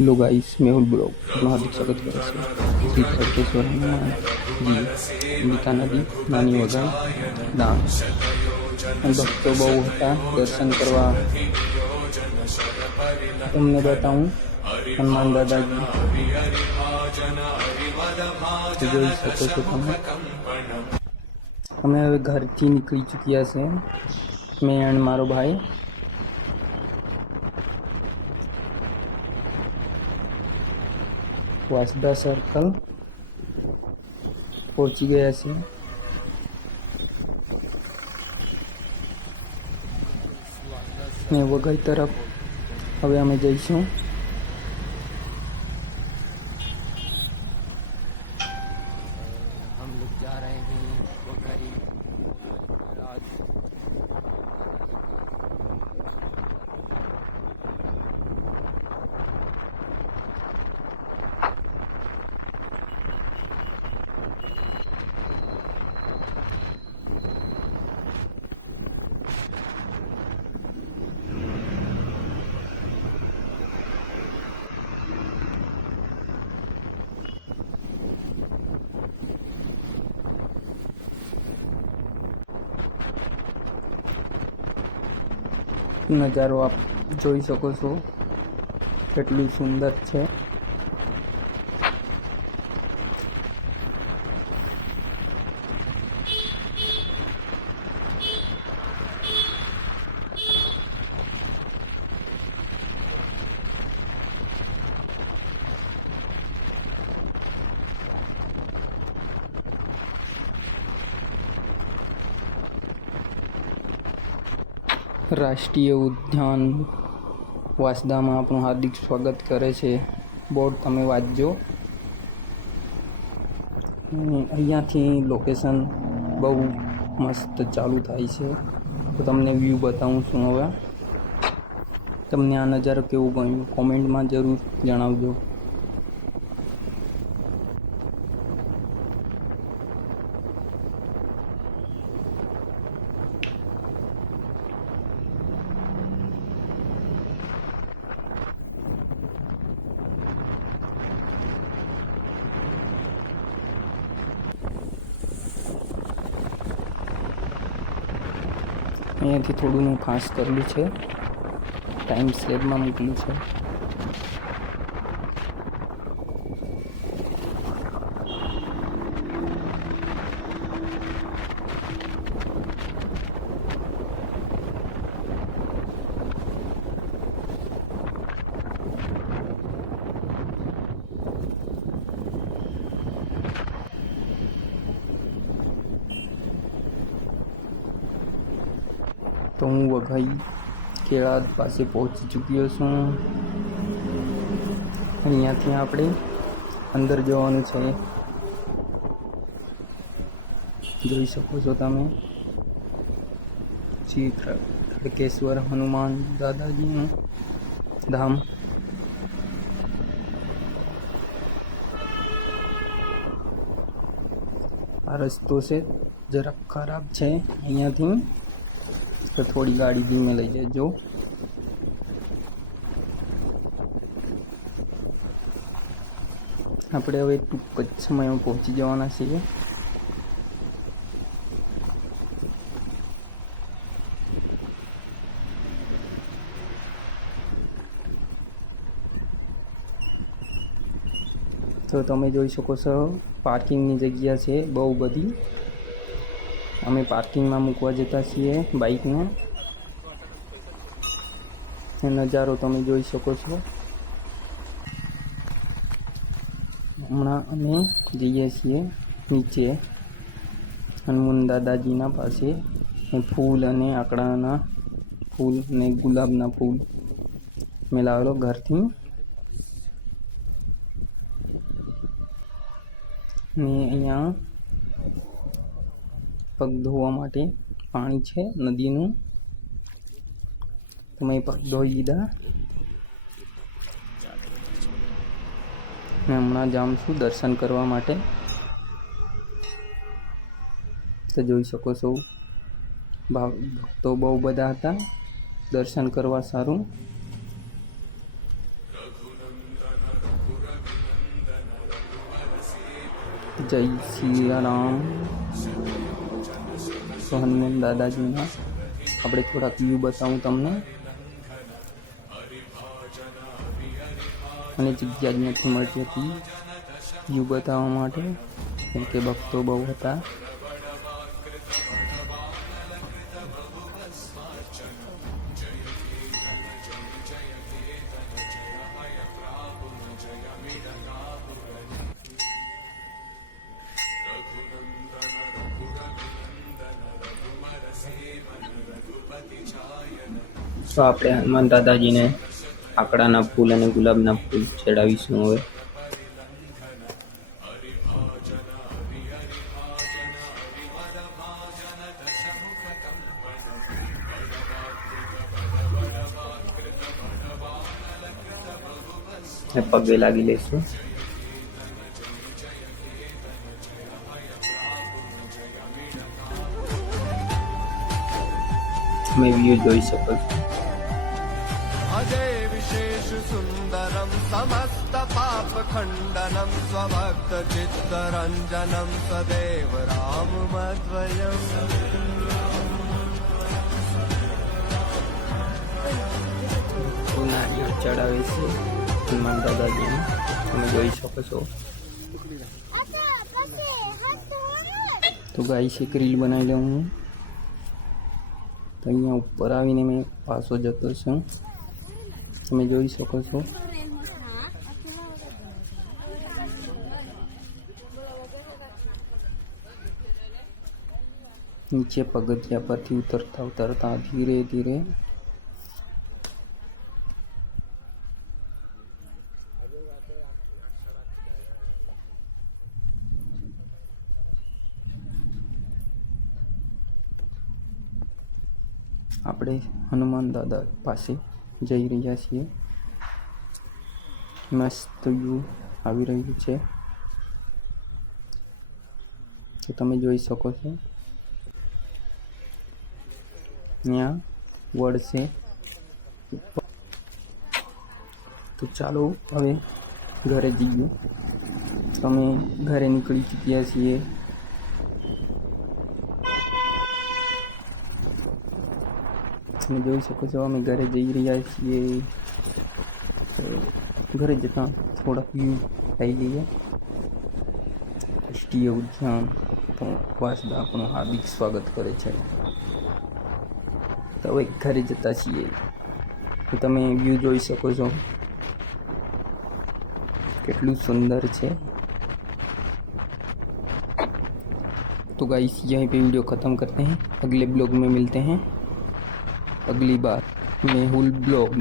लो guys, Mehul blog अपना हार्दिक स्वागत करे છે. શ્રી તડકેશ્વર હનુમાનજી, અંબિકા નદી, નાની વગાઈ, ડાંગ. ભક્તો બહુ હતા દર્શન કરવા. તમને બતાવું હનુમાન દાદાજી જોઈ શકો છો તમે. અમે હવે ઘરથી નીકળી ચૂક્યા છે, મેં અને મારો ભાઈ. વાસદા સર્કલ પહોંચી ગયા છે. ને વઘઈ તરફ હવે અમે જઈશું. हम लोग जा रहे हैं वघई महाराज. નજારો આપ જોઈ શકો છો, કેટલું સુંદર છે. રાષ્ટ્રીય ઉદ્યાન વાંસદામાં આપણું હાર્દિક સ્વાગત કરે છે. બોર્ડ તમે વાંચજો. અહીંયાથી લોકેશન બહુ મસ્ત ચાલુ થાય છે. તો તમને વ્યૂ બતાવું છું. હવે તમને આ નજારો કેવું ગમ્યું કોમેન્ટમાં જરૂર જણાવજો. અહીંયાથી થોડું હું ખાસ કરેલું છે, ટાઈમ સ્લેબમાં મૂકેલું છે. તો હું વઘઈ કેળા પાસે પહોંચી ચૂક્યો છું. અહીંયાથી આપણે અંદર જવાનું છે. જોઈ શકો છો તમે શ્રી તડકેશ્વર હનુમાન દાદાજીનું ધામ. આ રસ્તો છે જરાક ખરાબ છે. અહીંયાથી તો થોડી ગાડી ધીમે લઈ જજો. આપણે હવે ટૂંક જ સમયમાં પહોંચી જવાના છીએ. તો તમે જોઈ શકો છો પાર્કિંગની જગ્યા છે બહુ બધી. અમે પાર્કિંગમાં મૂકવા જતા છીએ બાઇકને. નજારો તમે જોઈ શકો છો. હમણાં અમે જઈએ છીએ નીચે હનુમાન દાદાજીના પાસે. ફૂલ અને આકડાના ફૂલ અને ગુલાબના ફૂલ મેં લાવેલો ઘરથી. ને અહીંયા પગ ધોવા માટે પાણી છે નદીનું. તો મેં પગ ધોઈ દીધા. મેં હમણાં જાઉં છું દર્શન કરવા માટે. તો જોઈ શકો છો ભક્તો બહુ બધા હતા દર્શન કરવા સારું. જય સિયારામ. તો હનુમાન દાદાજીના આપણે થોડાક વ્યૂ બતાવું તમને, અને જગ્યા જ નથી મળતી હતી વ્યૂ બતાવવા માટે, કેમ કે ભક્તો બહુ હતા. તો આપણે હનુમાન દાદાજીને આકડાના ફૂલ અને ગુલાબના ફૂલ ચડાવીશું હવે. પગે લાગી લઈશું. તમે વ્યૂ જોઈ શકો છો. अजय विशेष सुंदरम समस्त पाप खंडनम स्वभक्त चित्तरंजनम सदैव राम मध्वयम. નારિયેળ ચડાવે છે હનુમાન દાદાજીને, તમે જોઈ શકો છો. તો ગાઈસ એક રીલ બનાવી લઉં હું. તો અહીંયા ઉપર આવીને મેં પાછો જતો છું, તમે જોઈ શકો છો. નીચે પગથિયા પરથી ઉતરતા ધીરે ધીરે આપણે હનુમાન દાદા પાસે જઈ રહ્યા છીએ. મસ્ત વ્યૂ આવી રહ્યું છે, તો તમે જોઈ શકો છો. ત્યાં વડ છે. તો ચાલો હવે ઘરે જઈએ. તમે ઘરે નીકળી ચૂક્યા છીએ. તમે જોઈ શકો છો અમે ઘરે જઈ રહ્યા છીએ. ઘરે જતાં થોડાક વ્યૂ લઈ લઈએ. રાષ્ટ્રીય ઉદ્યાન તો વાંસદા આપણું હાર્દિક સ્વાગત કરે છે. તો હવે ઘરે જતા છીએ. તો તમે વ્યૂ જોઈ શકો છો કેટલું સુંદર છે. तो गाइस यहीं पे वीडियो ख़त्म करते हैं. अगले ब्लॉग में मिलते हैं अगली बार. मेहुल ब्लॉग.